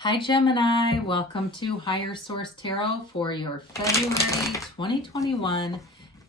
Hi Gemini, welcome to Higher Source Tarot for your February 2021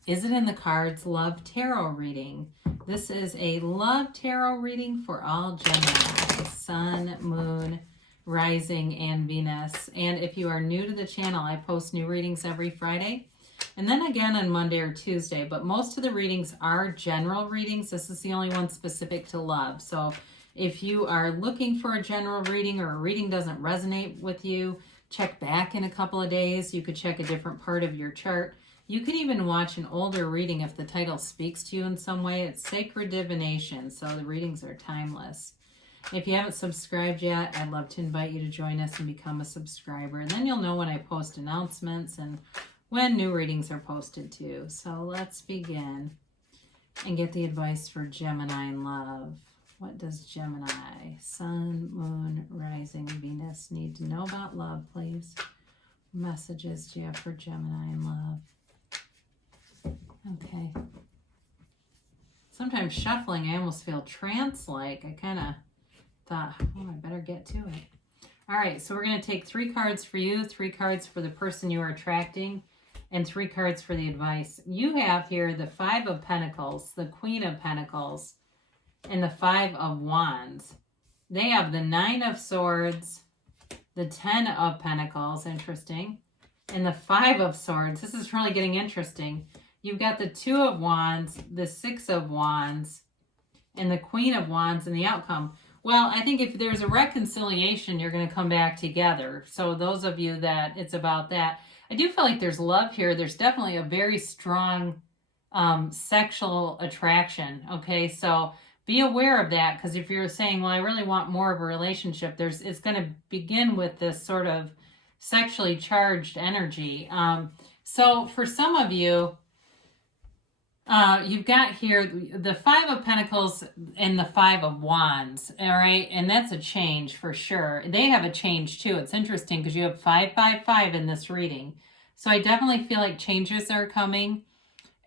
Is It in the Cards Love Tarot reading. This is a love tarot reading for all Gemini, Sun, Moon, Rising, and Venus. And if you are new to the channel, I post new readings every Friday and then again on Monday or Tuesday, but most of the readings are general readings. This is the only one specific to love. So if you are looking for a general reading or a reading doesn't resonate with you, check back in a couple of days. You could check a different part of your chart. You could even watch an older reading if the title speaks to you in some way. It's Sacred Divination, so the readings are timeless. If you haven't subscribed yet, I'd love to invite you to join us and become a subscriber. And then you'll know when I post announcements and when new readings are posted too. So let's begin and get the advice for Gemini in love. What does Gemini, Sun, Moon, Rising, Venus need to know about love, please? What messages do you have for Gemini in love? Okay. Sometimes shuffling, I almost feel trance-like. I kind of thought, oh, I better get to it. All right, so we're going to take 3 cards for you, 3 cards for the person you are attracting, and 3 cards for the advice. You have here the 5 of Pentacles, the Queen of Pentacles, and the 5 of Wands. They have the 9 of Swords, the 10 of Pentacles, interesting, and the 5 of Swords. This is really getting interesting. You've got the 2 of Wands, the 6 of Wands, and the Queen of Wands, and the outcome. Well, I think if there's a reconciliation, you're going to come back together. So those of you that it's about that, I do feel like there's love here. There's definitely a very strong sexual attraction. Okay, so be aware of that, because if you're saying, well, I really want more of a relationship, it's going to begin with this sort of sexually charged energy. So for some of you, you've got here the 5 of Pentacles and the 5 of Wands, all right? And that's a change for sure. They have a change too. It's interesting because you have 5, 5, 5 in this reading. So I definitely feel like changes are coming.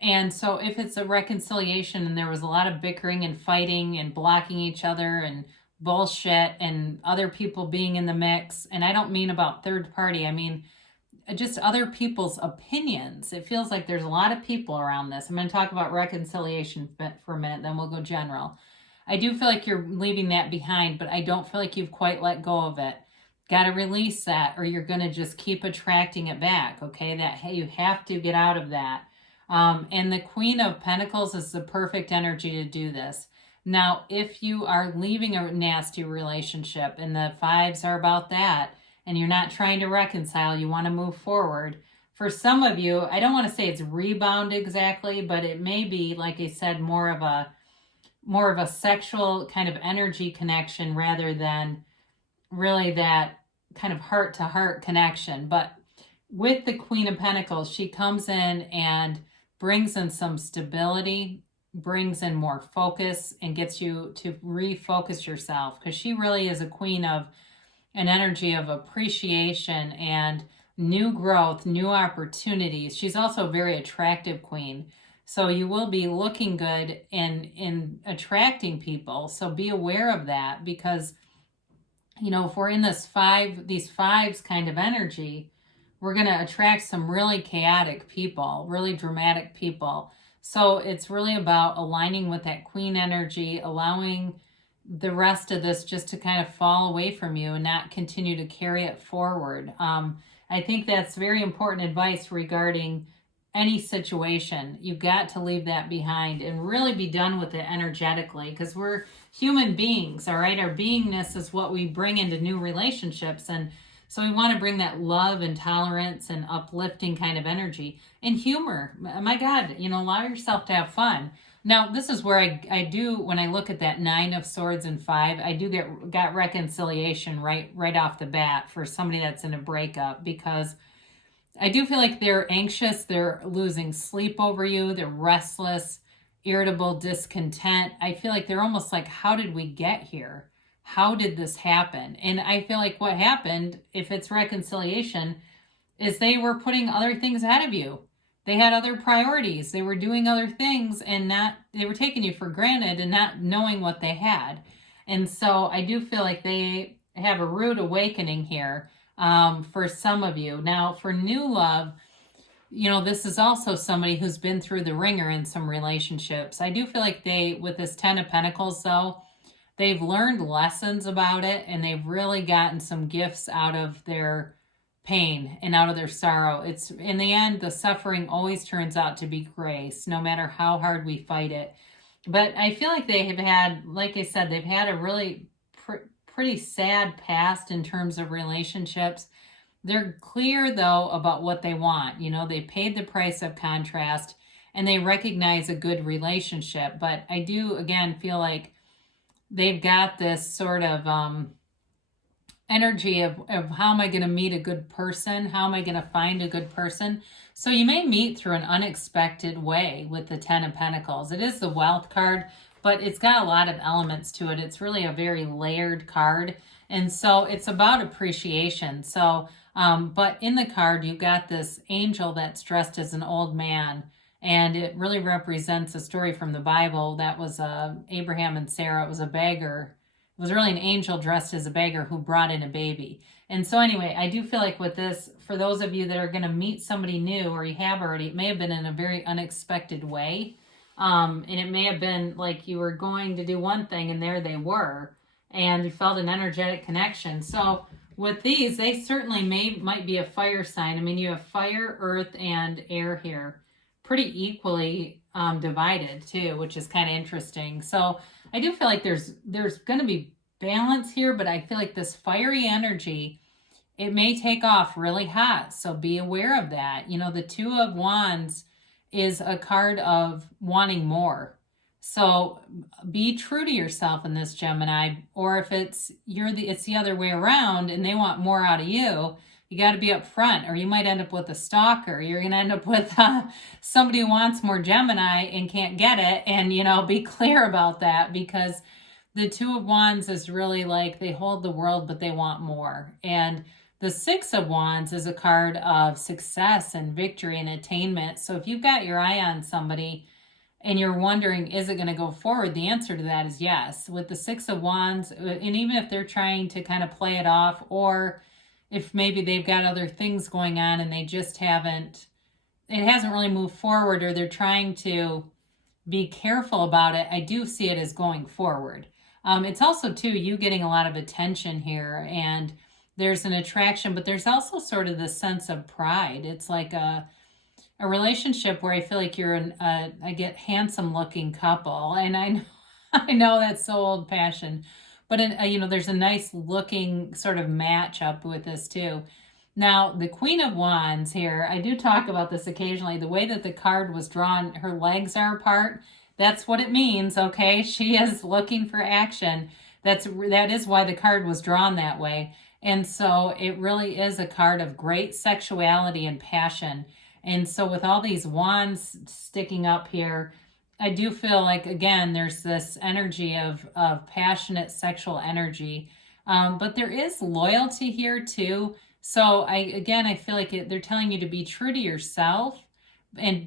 And so if it's a reconciliation and there was a lot of bickering and fighting and blocking each other and bullshit and other people being in the mix, and I don't mean about third party, I mean just other people's opinions. It feels like there's a lot of people around this. I'm going to talk about reconciliation for a minute, then we'll go general. I do feel like you're leaving that behind, but I don't feel like you've quite let go of it. Got to release that or you're going to just keep attracting it back, okay? Hey, you have to get out of that. And the Queen of Pentacles is the perfect energy to do this. Now, if you are leaving a nasty relationship and the 5s are about that, and you're not trying to reconcile, you want to move forward. For some of you, I don't want to say it's rebound exactly, but it may be, like I said, more of a sexual kind of energy connection rather than really that kind of heart-to-heart connection. But with the Queen of Pentacles, she comes in and brings in some stability, brings in more focus, and gets you to refocus yourself, because she really is a queen of an energy of appreciation and new growth, new opportunities. She's also a very attractive queen. So you will be looking good in attracting people. So be aware of that, because, you know, if we're in these 5s kind of energy, we're going to attract some really chaotic people, really dramatic people. So it's really about aligning with that queen energy, allowing the rest of this just to kind of fall away from you and not continue to carry it forward. I think that's very important advice regarding any situation. You've got to leave that behind and really be done with it energetically, because we're human beings, all right? Our beingness is what we bring into new relationships. And so we want to bring that love and tolerance and uplifting kind of energy and humor. My God, you know, allow yourself to have fun. Now, this is where I do, when I look at that 9 of Swords and 5, I do got reconciliation right off the bat for somebody that's in a breakup, because I do feel like they're anxious, they're losing sleep over you, they're restless, irritable, discontent. I feel like they're almost like, how did we get here? How did this happen? And I feel like what happened, if it's reconciliation, is they were putting other things ahead of you. They had other priorities. They were doing other things, and they were taking you for granted and not knowing what they had. And so I do feel like they have a rude awakening here for some of you. Now, for new love, this is also somebody who's been through the ringer in some relationships. I do feel like with this 10 of Pentacles, though, they've learned lessons about it, and they've really gotten some gifts out of their pain and out of their sorrow. It's in the end, the suffering always turns out to be grace, no matter how hard we fight it. But I feel like they have had, like I said, they've had a really pretty sad past in terms of relationships. They're clear, though, about what they want. They paid the price of contrast, and they recognize a good relationship. But I do, again, feel like they've got this sort of energy of how am I going to meet a good person? How am I going to find a good person? So you may meet through an unexpected way with the 10 of Pentacles. It is the wealth card, but it's got a lot of elements to it. It's really a very layered card. And so it's about appreciation. So, but in the card, you've got this angel that's dressed as an old man. And it really represents a story from the Bible. That was Abraham and Sarah. It was a beggar. It was really an angel dressed as a beggar who brought in a baby. And so anyway, I do feel like with this, for those of you that are going to meet somebody new, or you have already, it may have been in a very unexpected way. And it may have been like you were going to do one thing and there they were, and you felt an energetic connection. So with these, they certainly might be a fire sign. I mean, you have fire, earth, and air here. Pretty equally divided too, which is kind of interesting. So I do feel like there's going to be balance here, but I feel like this fiery energy, it may take off really hot. So be aware of that. The Two of Wands is a card of wanting more. So be true to yourself in this, Gemini. Or if it's the other way around and they want more out of you, you got to be upfront, or you might end up with a stalker. You're going to end up with somebody who wants more Gemini and can't get it. And, be clear about that, because the Two of Wands is really like they hold the world, but they want more. And the Six of Wands is a card of success and victory and attainment. So if you've got your eye on somebody and you're wondering, is it going to go forward? The answer to that is yes. With the Six of Wands, and even if they're trying to kind of play it off, or if maybe they've got other things going on and they just it hasn't really moved forward, or they're trying to be careful about it, I do see it as going forward. It's also, too, you getting a lot of attention here, and there's an attraction, but there's also sort of this sense of pride. It's like a relationship where I feel like you're I get handsome looking couple. And I know that's so old fashioned, but there's a nice looking sort of match up with this too. Now, the Queen of Wands here, I do talk about this occasionally. The way that the card was drawn, her legs are apart. That's what it means, okay? She is looking for action. That is why the card was drawn that way. And so it really is a card of great sexuality and passion. And so with all these wands sticking up here, I do feel like, again, there's this energy of passionate sexual energy. But there is loyalty here too. So I feel like they're telling you to be true to yourself,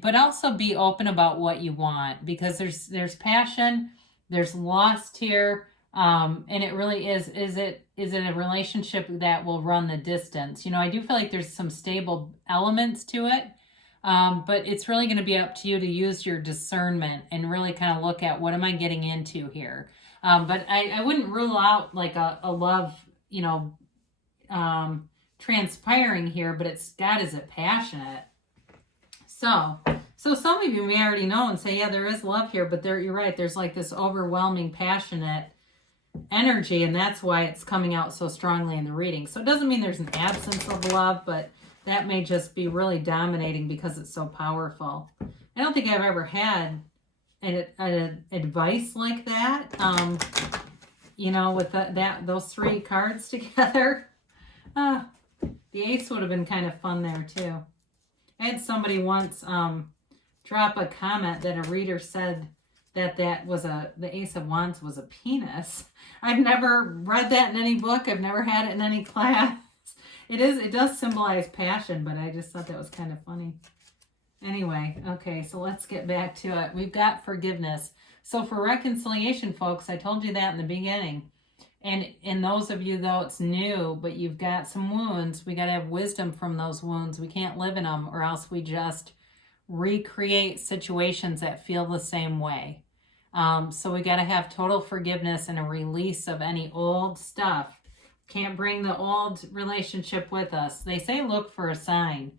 but also be open about what you want, because there's passion, there's lust here. And it really is it a relationship that will run the distance? I do feel like there's some stable elements to it. But it's really going to be up to you to use your discernment and really kind of look at, what am I getting into here? But I wouldn't rule out like a love, transpiring here, but God is it passionate. So some of you may already know and say, yeah, there is love here, but you're right. There's like this overwhelming, passionate energy, and that's why it's coming out so strongly in the reading. So it doesn't mean there's an absence of love, but that may just be really dominating because it's so powerful. I don't think I've ever had an advice like that, with those three cards together. The ace would have been kind of fun there too. I had somebody once drop a comment that a reader said that was the Ace of Wands was a penis. I've never read that in any book. I've never had it in any class. It does symbolize passion, but I just thought that was kind of funny. Anyway, okay, so let's get back to it. We've got forgiveness. So for reconciliation, folks, I told you that in the beginning. And in those of you, though, it's new, but you've got some wounds, we got to have wisdom from those wounds. We can't live in them, or else we just recreate situations that feel the same way. So we got to have total forgiveness and a release of any old stuff. Can't bring the old relationship with us. They say look for a sign.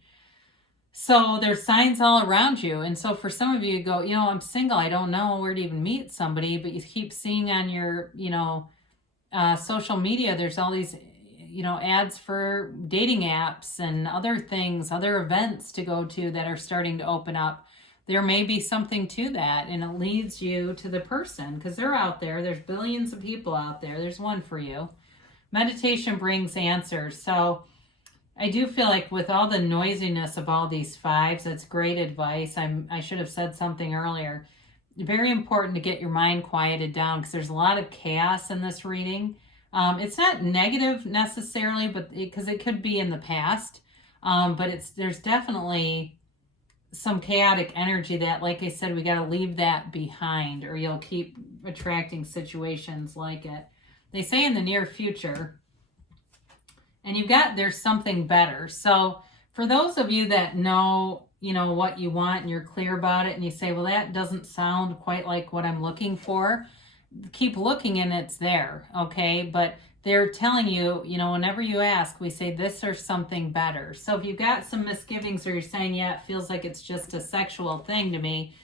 So there's signs all around you. And so for some of you, you go, I'm single. I don't know where to even meet somebody. But you keep seeing on your, social media, there's all these, ads for dating apps and other things, other events to go to that are starting to open up. There may be something to that, and it leads you to the person because they're out there. There's billions of people out there. There's one for you. Meditation brings answers. So I do feel like with all the noisiness of all these fives, that's great advice. I should have said something earlier. Very important to get your mind quieted down because there's a lot of chaos in this reading. It's not negative necessarily, but because it could be in the past. But there's definitely some chaotic energy that, like I said, we got to leave that behind or you'll keep attracting situations like it. They say in the near future, and there's something better. So for those of you that know, what you want and you're clear about it and you say, well, that doesn't sound quite like what I'm looking for, keep looking and it's there, okay? But they're telling you, whenever you ask, we say this or something better. So if you've got some misgivings or you're saying, yeah, it feels like it's just a sexual thing to me,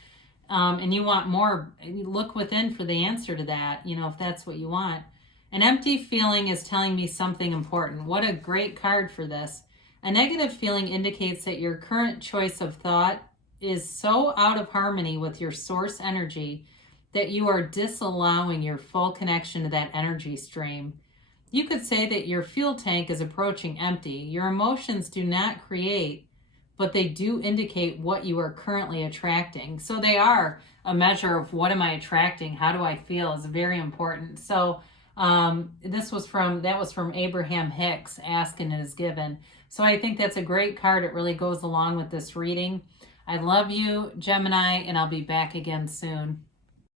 and you want more, look within for the answer to that, if that's what you want. An empty feeling is telling me something important. What a great card for this. A negative feeling indicates that your current choice of thought is so out of harmony with your source energy that you are disallowing your full connection to that energy stream. You could say that your fuel tank is approaching empty. Your emotions do not create, but they do indicate what you are currently attracting. So they are a measure of what am I attracting? How do I feel is very important. So that was from Abraham Hicks, Ask and It Is Given. So I think that's a great card. It really goes along with this reading. I love you, Gemini, and I'll be back again soon.